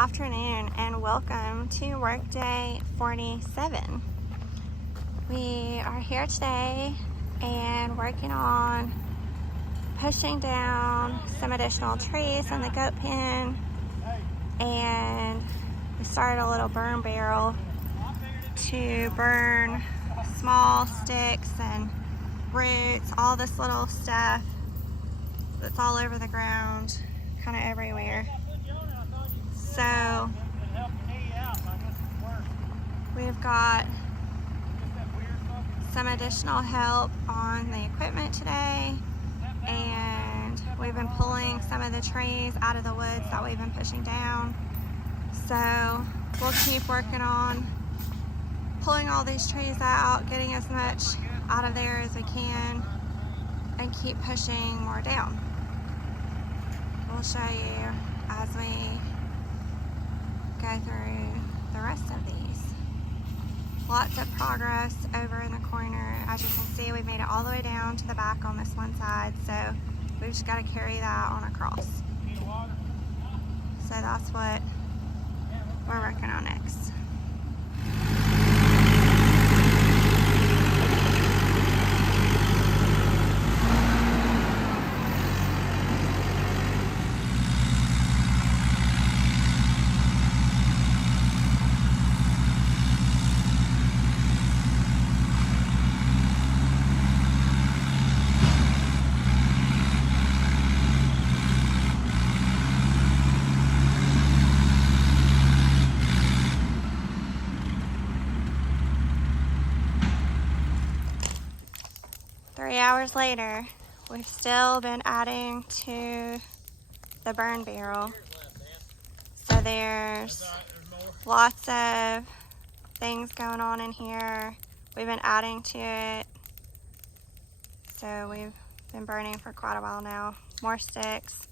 afternoon and welcome to workday 47. We are here today and working on pushing down some additional trees in the goat pen, and we started a little burn barrel to burn small sticks and roots, all this little stuff that's all over the ground, kind of everywhere. So we've got some additional help on the equipment today, and we've been pulling some of the trees out of the woods that we've been pushing down. So we'll keep working on pulling all these trees out, getting as much out of there as we can, and keep pushing more down. We'll show you as we go through the rest of these. Lots of progress over in the corner. As you can see, we've made it all the way down to the back on this one side, so we've just got to carry that on across. So that's what we're working on next. Three hours later, we've still been adding to the burn barrel. So there's lots of things going on in here. We've been adding to it. So we've been burning for quite a while now. More sticks.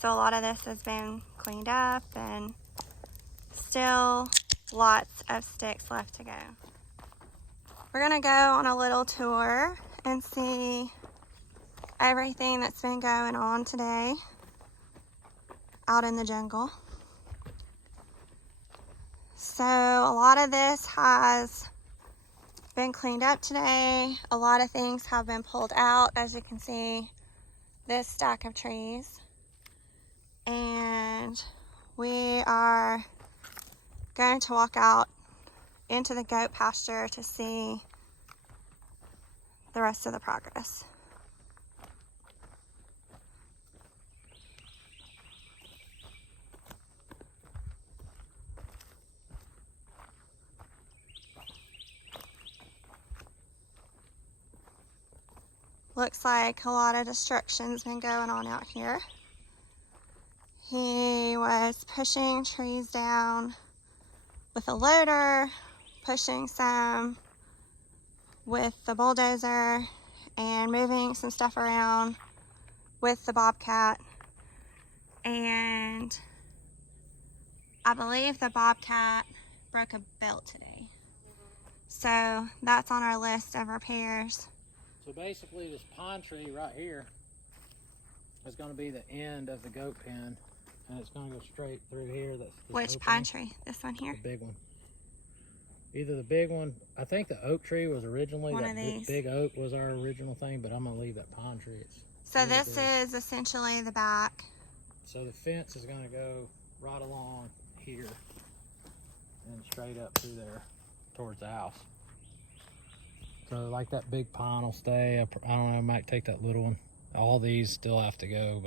So a lot of this has been cleaned up, and still lots of sticks left to go. We're gonna go on a little tour and see everything that's been going on today out in the jungle. So a lot of this has been cleaned up today. A lot of things have been pulled out, as you can see this stack of trees. And we are going to walk out into the goat pasture to see the rest of the progress. Looks like a lot of destruction's been going on out here. He was pushing trees down with a loader, pushing some with the bulldozer, and moving some stuff around with the bobcat. And I believe the bobcat broke a belt today. So that's on our list of repairs. So basically this pine tree right here is going to be the end of the goat pen, and it's going to go straight through here. That's Which pine tree? This one here? The big one. Either the big one, I think the oak tree was originally, one that of these. big oak was our original thing, but I'm going to leave that pine tree. So this is essentially the back. So the fence is going to go right along here and straight up through there towards the house. So like that big pine will stay. I don't know, I might take that little one. All these still have to go,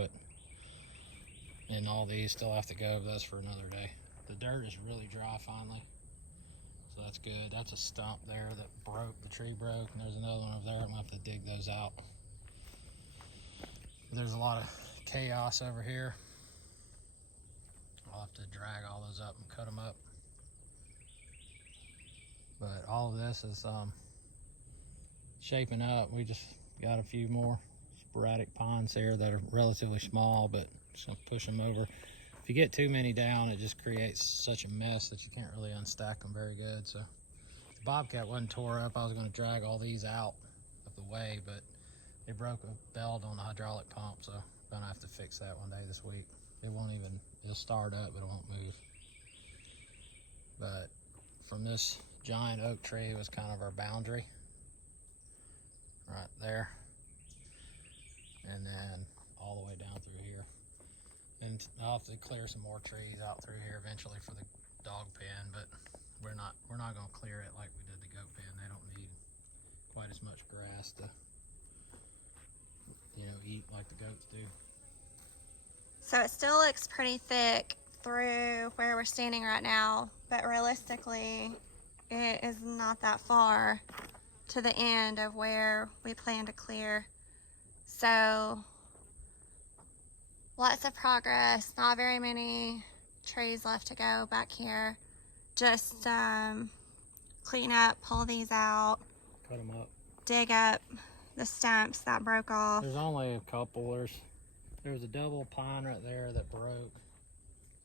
and all these still have to go, but that's for another day. The dirt is really dry finally, so that's good. That's a stump there that broke, the tree broke, and there's another one over there. I'm gonna have to dig those out. There's a lot of chaos over here. I'll have to drag all those up and cut them up. But all of this is shaping up. We just got a few more sporadic pines here that are relatively small, but just gonna push them over. If you get too many down, it just creates such a mess that you can't really unstack them very good. So if the bobcat wasn't tore up, I was gonna drag all these out of the way, but they broke a belt on the hydraulic pump, so I'm gonna have to fix that one day this week. It won't even, it'll start up, but it won't move. But from this giant oak tree was kind of our boundary right there, and then all the way down through here. And I'll have to clear some more trees out through here eventually for the dog pen, but we're not going to clear it like we did the goat pen. They don't need quite as much grass to, you know, eat like the goats do. So it still looks pretty thick through where we're standing right now, but realistically it is not that far to the end of where we plan to clear. So lots of progress, not very many trees left to go back here. Just clean up, pull these out, Cut them up. dig up the stumps that broke off. There's only a couple. There's a double pine right there that broke.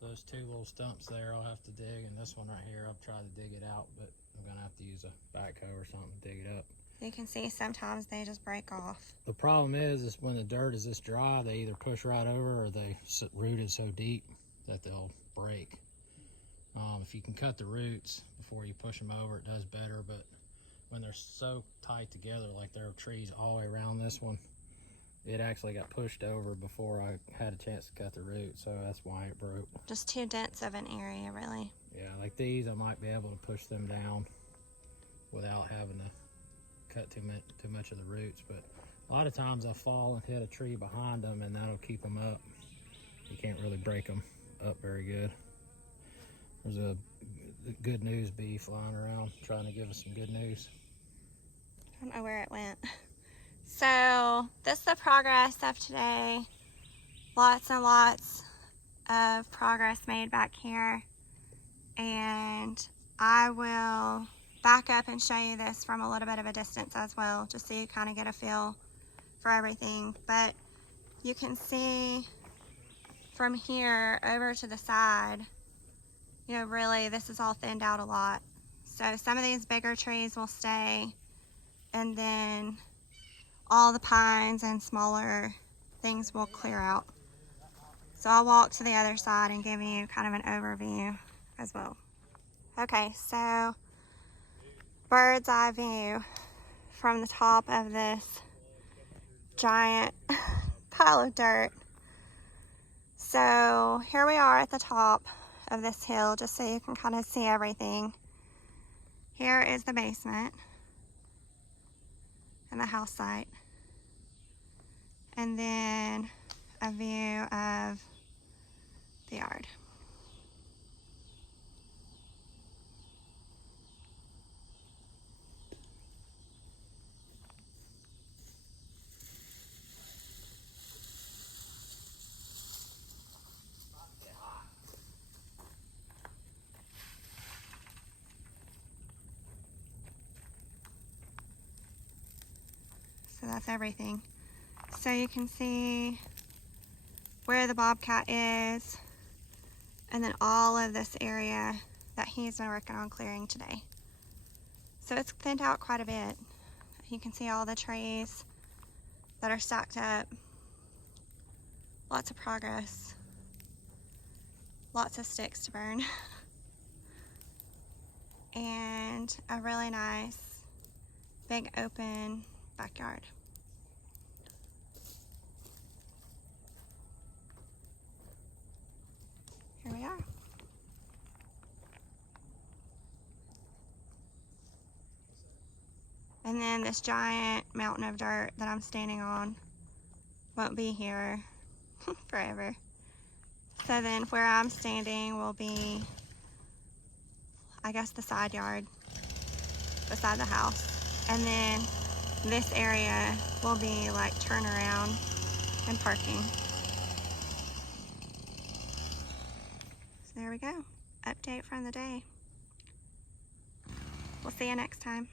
Those two little stumps there I'll have to dig, and this one right here I'll try to dig it out, but I'm gonna have to use a backhoe or something to dig it up. You can see sometimes they just break off. The problem is when the dirt is this dry, they either push right over or they rooted so deep that they'll break. If you can cut the roots before you push them over, it does better, but when they're so tight together, like there are trees all the way around this one, it actually got pushed over before I had a chance to cut the roots, so that's why it broke. Just too dense of an area, really. Yeah, like these, I might be able to push them down without having to cut too much of the roots, but a lot of times I fall and hit a tree behind them, and that'll keep them up. You can't really break them up very good. There's a good news bee flying around trying to give us some good news. I don't know where it went. So this is the progress of today. Lots and lots of progress made back here, and I will back up and show you this from a little bit of a distance as well, just so you kind of get a feel for everything. But you can see from here over to the side, you know, really this is all thinned out a lot. So some of these bigger trees will stay, and then all the pines and smaller things will clear out. So I'll walk to the other side and give you kind of an overview as well. Okay, so bird's eye view from the top of this giant pile of dirt. So here we are at the top of this hill, just so you can kind of see everything. Here is the basement and the house site, and then a view of the yard. So that's everything. So you can see where the bobcat is, and then all of this area that he's been working on clearing today. So it's thinned out quite a bit. You can see all the trees that are stacked up. Lots of progress. Lots of sticks to burn. And a really nice big open backyard. Here we are. And then this giant mountain of dirt that I'm standing on won't be here forever. So then where I'm standing will be, I guess, the side yard beside the house. And then this area will be like turnaround and parking. So there we go. Update from the day. We'll see you next time.